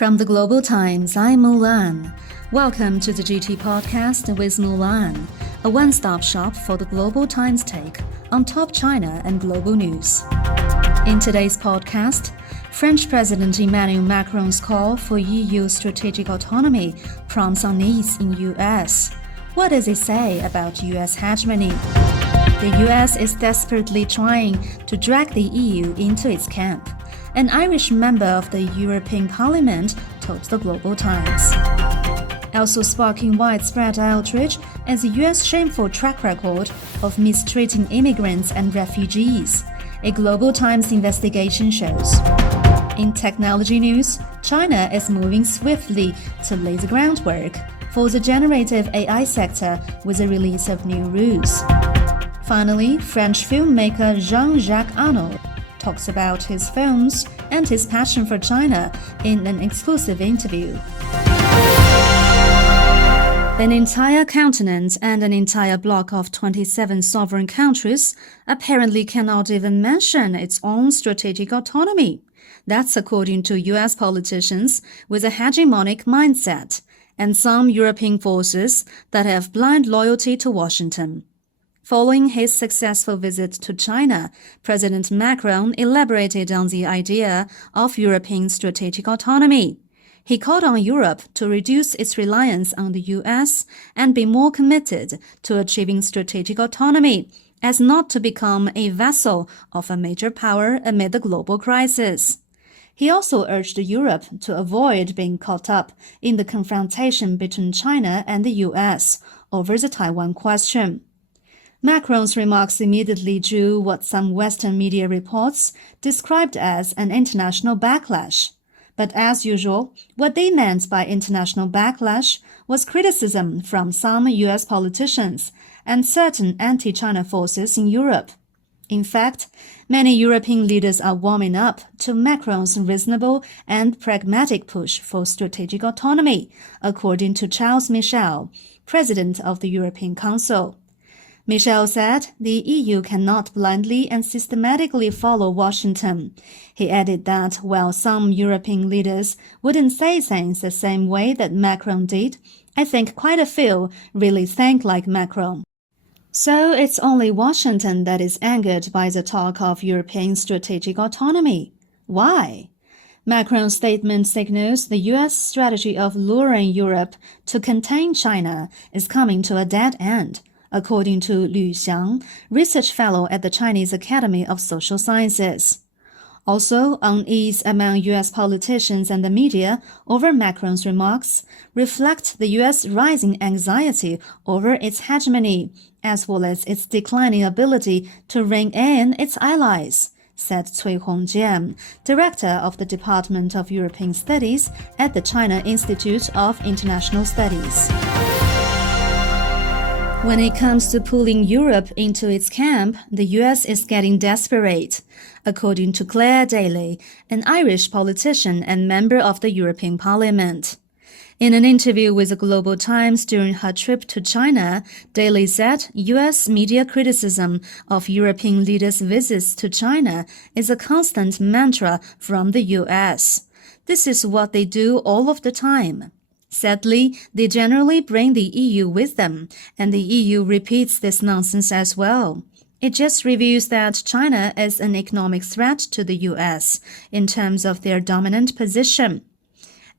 From the Global Times, I'm Mulan. Welcome to the GT Podcast with Mulan, a one-stop shop for the Global Times take on top China and global news. In today's podcast, French President Emmanuel Macron's call for EU strategic autonomy prompts unease in US. What does it say about US hegemony? The US is desperately trying to drag the EU into its camp. An Irish member of the European Parliament told the Global Times. Also sparking widespread outrage is the US shameful track record of mistreating immigrants and refugees, a Global Times investigation shows. In technology news, China is moving swiftly to lay the groundwork for the generative AI sector with the release of new rules. Finally, French filmmaker Jean-Jacques Arnaud talks about his films and his passion for China in an exclusive interview. An entire continent and an entire bloc of 27 sovereign countries apparently cannot even mention its own strategic autonomy. That's according to US politicians with a hegemonic mindset and some European forces that have blind loyalty to Washington. Following his successful visit to China, President Macron elaborated on the idea of European strategic autonomy. He called on Europe to reduce its reliance on the US and be more committed to achieving strategic autonomy, as not to become a vassal of a major power amid the global crisis. He also urged Europe to avoid being caught up in the confrontation between China and the US over the Taiwan question. Macron's remarks immediately drew what some Western media reports described as an international backlash. But as usual, what they meant by international backlash was criticism from some US politicians and certain anti-China forces in Europe. In fact, many European leaders are warming up to Macron's reasonable and pragmatic push for strategic autonomy, according to Charles Michel, president of the European Council. Michel said the EU cannot blindly and systematically follow Washington. He added that while some European leaders wouldn't say things the same way that Macron did, I think quite a few really think like Macron. So it's only Washington that is angered by the talk of European strategic autonomy. Why? Macron's statement signals the US strategy of luring Europe to contain China is coming to a dead end, according to Lu Xiang, research fellow at the Chinese Academy of Social Sciences. Also, unease among US politicians and the media over Macron's remarks reflect the US rising anxiety over its hegemony, as well as its declining ability to rein in its allies, said Cui Hongjian, director of the Department of European Studies at the China Institute of International Studies. When it comes to pulling Europe into its camp, the US is getting desperate, according to Claire Daly, an Irish politician and member of the European Parliament. In an interview with the Global Times during her trip to China, Daly said US media criticism of European leaders' visits to China is a constant mantra from the US. This is what they do all of the time. Sadly, they generally bring the EU with them, and the EU repeats this nonsense as well. It just reveals that China is an economic threat to the US in terms of their dominant position.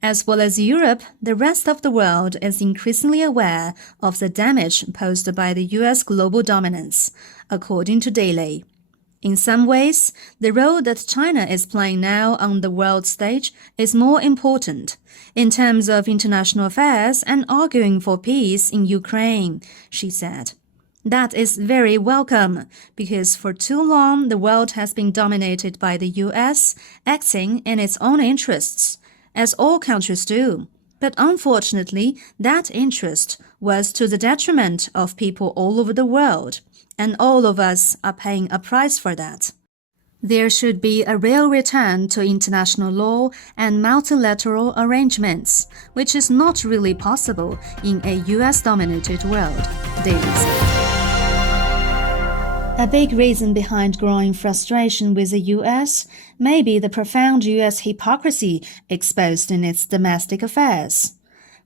As well as Europe, the rest of the world is increasingly aware of the damage posed by the US global dominance, according to Daly. In some ways, the role that China is playing now on the world stage is more important in terms of international affairs and arguing for peace in Ukraine, she said. That is very welcome, because for too long the world has been dominated by the US acting in its own interests, as all countries do. But unfortunately, that interest was to the detriment of people all over the world. And all of us are paying a price for that. There should be a real return to international law and multilateral arrangements, which is not really possible in a US-dominated world, Daly said. A big reason behind growing frustration with the US may be the profound US hypocrisy exposed in its domestic affairs.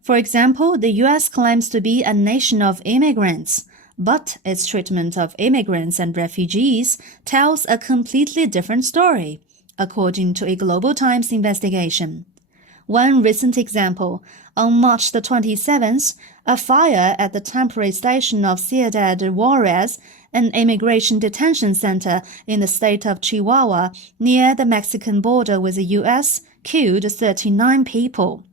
For example, the US claims to be a nation of immigrants, but its treatment of immigrants and refugees tells a completely different story, according to a Global Times investigation. One recent example, on March the 27th, a fire at the temporary station of Ciudad Juarez, an immigration detention center in the state of Chihuahua near the Mexican border with the U.S., killed 39 people.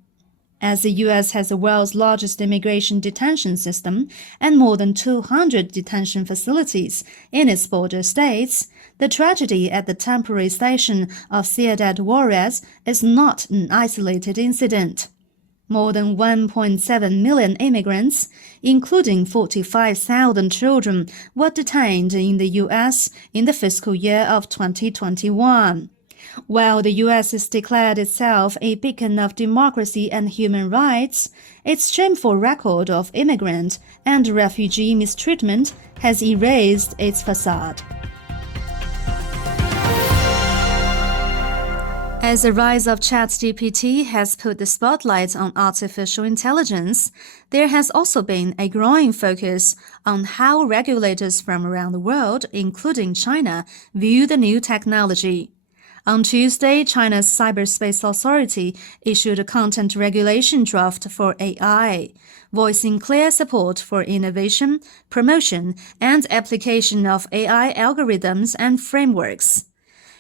As the U.S. has the world's largest immigration detention system and more than 200 detention facilities in its border states, the tragedy at the temporary station of Ciudad Juarez is not an isolated incident. More than 1.7 million immigrants, including 45,000 children, were detained in the U.S. in the fiscal year of 2021. While the U.S. has declared itself a beacon of democracy and human rights, its shameful record of immigrant and refugee mistreatment has erased its facade. As the rise of ChatGPT has put the spotlight on artificial intelligence, there has also been a growing focus on how regulators from around the world, including China, view the new technology. On Tuesday, China's Cyberspace Authority issued a content regulation draft for AI, voicing clear support for innovation, promotion, and application of AI algorithms and frameworks.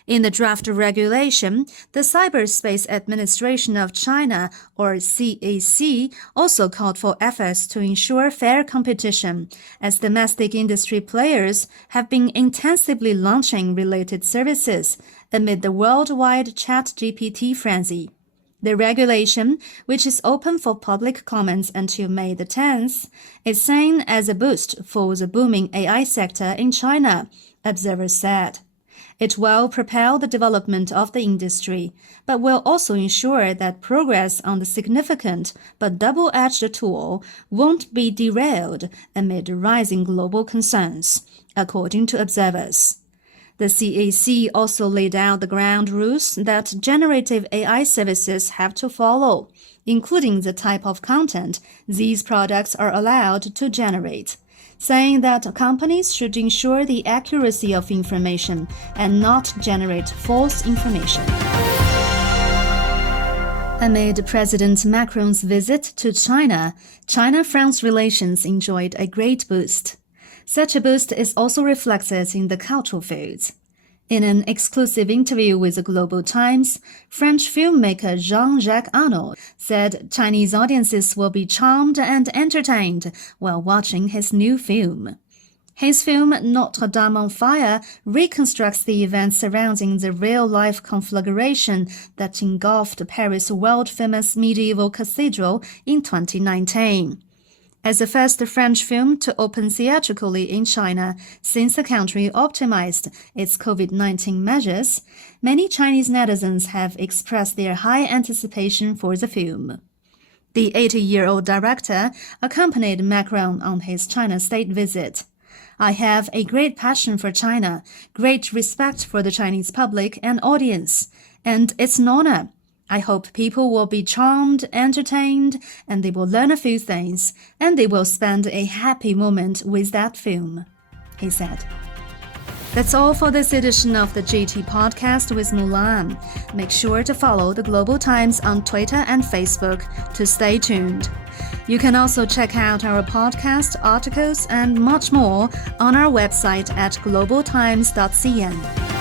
In the draft regulation, the Cyberspace Administration of China, or CAC, also called for efforts to ensure fair competition, as domestic industry players have been intensively launching related services amid the worldwide ChatGPT frenzy. The regulation, which is open for public comments until May the 10th, is seen as a boost for the booming AI sector in China, observers said. It will propel the development of the industry, but will also ensure that progress on the significant but double-edged tool won't be derailed amid rising global concerns, according to observers. The CAC also laid out the ground rules that generative AI services have to follow, including the type of content these products are allowed to generate, saying that companies should ensure the accuracy of information and not generate false information. Amid President Macron's visit to China, China-France relations enjoyed a great boost. Such a boost is also reflected in the cultural fields. In an exclusive interview with the Global Times, French filmmaker Jean-Jacques Arnaud said Chinese audiences will be charmed and entertained while watching his new film. His film Notre Dame on Fire reconstructs the events surrounding the real-life conflagration that engulfed Paris' world-famous medieval cathedral in 2019. As the first French film to open theatrically in China since the country optimized its COVID-19 measures, many Chinese netizens have expressed their high anticipation for the film. The 80-year-old director accompanied Macron on his China state visit. I have a great passion for China, great respect for the Chinese public and audience, and it's an honor. I hope people will be charmed, entertained, and they will learn a few things, and they will spend a happy moment with that film, he said. That's all for this edition of the GT Podcast with Mulan. Make sure to follow the Global Times on Twitter and Facebook to stay tuned. You can also check out our podcast, articles, and much more on our website at globaltimes.cn.